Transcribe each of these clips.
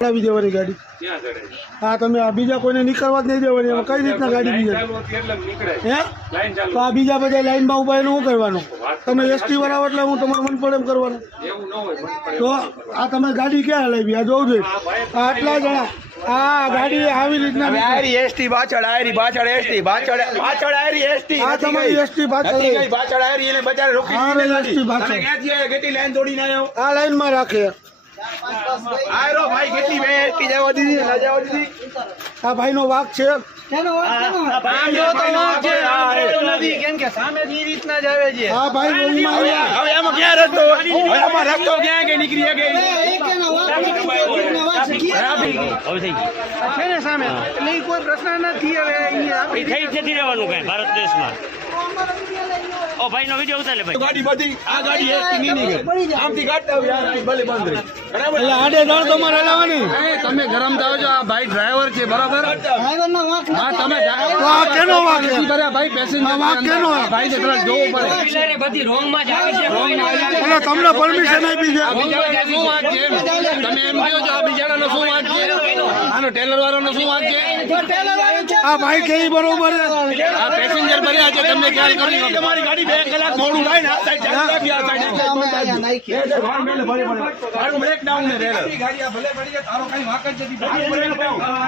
ચડાવી દેવાની ગાડી હા તમે આ બીજા કોઈને નીકળવા જ નહીં દેવાની એમાં કઈ રીતના ગાડી બીજા હે તો આ બીજા બધા લાઈનમાં ઉભા એનું શું કરવાનું તમે એસટી વાળા એટલે હું તમારું મન પડે એમ કરવાનું તો આ તમે ગાડી ક્યાં હલાવી આ જોવું જોઈએ આટલા જણા આ ગાડી આવી રીતના એસટી બાચડ એસટી બાચડ એસટી આ તમારી એસટી પાછળ બાચડ આયરી એને બચારે રોકી એસટી પાછળ ક્યાંથી આવ્યો કેટલી લાઈન દોડીને આવ્યો આ લાઈનમાં રાખે આયરો ભાઈ કેટલી બે એસટી જવા દીધી ના જવા દીધી આ ભાઈનો વાક છે હા ભાઈ રોડમાં આવ્યા. હવે એમાં ક્યાં રસ્તો હવે આમાં રસ્તો ક્યાં કે નીકળી ગઈ છે ને સામે એટલે ઈ કોઈ પ્રશ્ન નથી હવે થઈ જતી રહેવાનું કઈ ભારત દેશમાં ઓ ભાઈ નો વિડીયો ઉતારે ભાઈ ગાડી બધી આ ગાડી એસટી નહીં નીકળે આમથી કાઢતા હોય યાર ભલે બંધ રહી બરાબર એટલે આડે દળ તમારે હલાવવાની તમે ગરમ થાવ છો આ ભાઈ ડ્રાઈવર છે બરાબર હા તમે તો આ કેનો વાક છે ભાઈ પેસેન્જર આ વાક કેનો છે? ભાઈ ને થોડા જોવું પડે બધી રોંગ માં જ આવે છે એટલે તમને પરમિશન આપી છે બીજાનો શું વાંક છે તમે એમ કહો છો આ બીજાનો શું વાંક છે આનો ટેલર વાળાનો શું વાંક છે આ ભાઈ કેવી બરોબર છે આ પેસેન્જર ભર્યા છે તમને ખ્યાલ કરી તમારી ગાડી 2 કલાક મોડું થાય ને આ સાઈડ ચાલુ રાખી આ સાઈડ બ્રેક ડાઉન ને રેલર ગાડી ભલે પડી જાય તારો કઈ વાંક જ નથી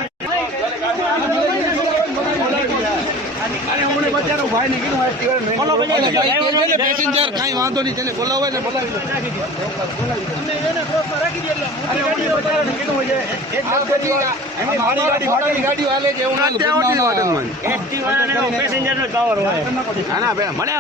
પેસેન્જર કઈ વાંધો નહીં તેને બોલાવે ને બોલાવી ગાડીઓ હાલે છે એવું એસટી વાળાને પેસેન્જર નો પાવર હોય મને